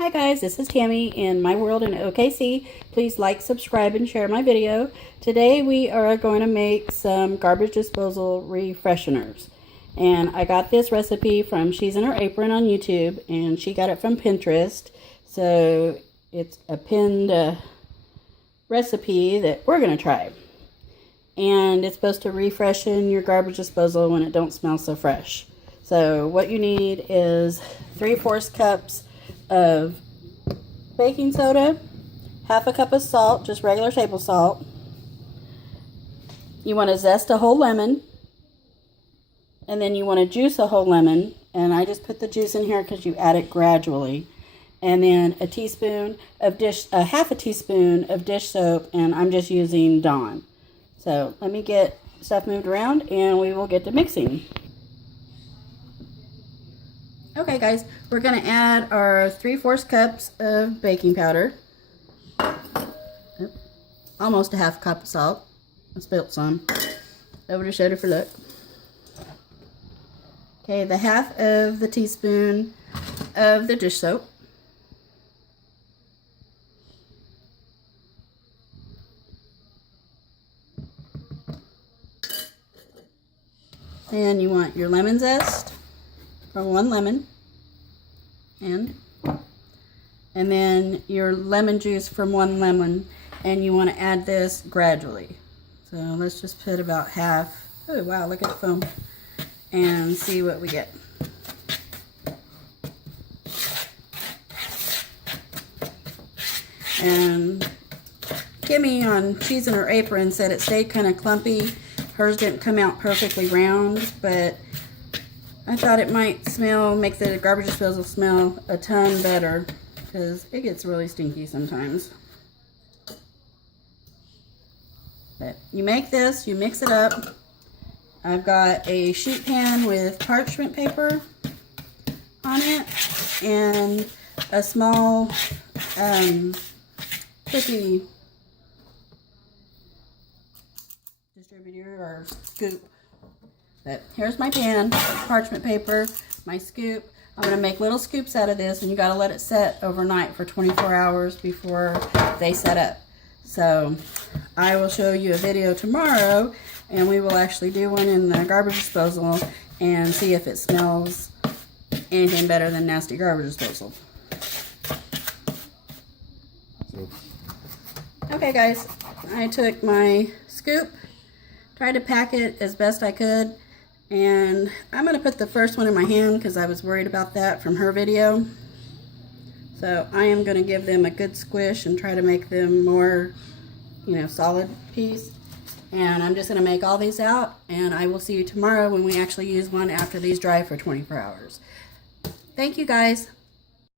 Hi guys, this is Tammy in My World in OKC. Please like, subscribe, and share my video. Today we are going to make some garbage disposal refresheners. And I got this recipe from She's in Her Apron on YouTube, and she got it from Pinterest. So it's a pinned recipe that we're going to try. And it's supposed to refreshen your garbage disposal when it don't smell so fresh. So what you need is 3/4 cups of baking soda, half a cup of salt, just regular table salt. You want to zest a whole lemon, and then you want to juice a whole lemon, and I just put the juice in here because you add it gradually. And then a half a teaspoon of dish soap, and I'm just using Dawn. So let me get stuff moved around and we will get to mixing. Okay guys, we're going to add our 3/4 cups of baking powder. Almost a half cup of salt. I spilled some. Over to Shoulder for look. Okay, the half of the teaspoon of the dish soap. And you want your lemon zest from 1 lemon, and then your lemon juice from 1 lemon, and you want to add this gradually. So let's just put about half. Oh wow, look at the foam, and see what we get. And Kimmy on She's in Her Apron said it stayed kind of clumpy. Hers didn't come out perfectly round, but I thought it might make the garbage disposal smell a ton better, because it gets really stinky sometimes. But you make this, you mix it up. I've got a sheet pan with parchment paper on it, and a small cookie distributor or scoop. But here's my pan, parchment paper, my scoop. I'm going to make little scoops out of this, and you got to let it set overnight for 24 hours before they set up. So I will show you a video tomorrow, and we will actually do one in the garbage disposal and see if it smells anything better than nasty garbage disposal. Okay guys, I took my scoop, tried to pack it as best I could, and I'm going to put the first one in my hand because I was worried about that from her video. So I am going to give them a good squish and try to make them more, solid piece. And I'm just going to make all these out, and I will see you tomorrow when we actually use one after these dry for 24 hours. Thank you guys.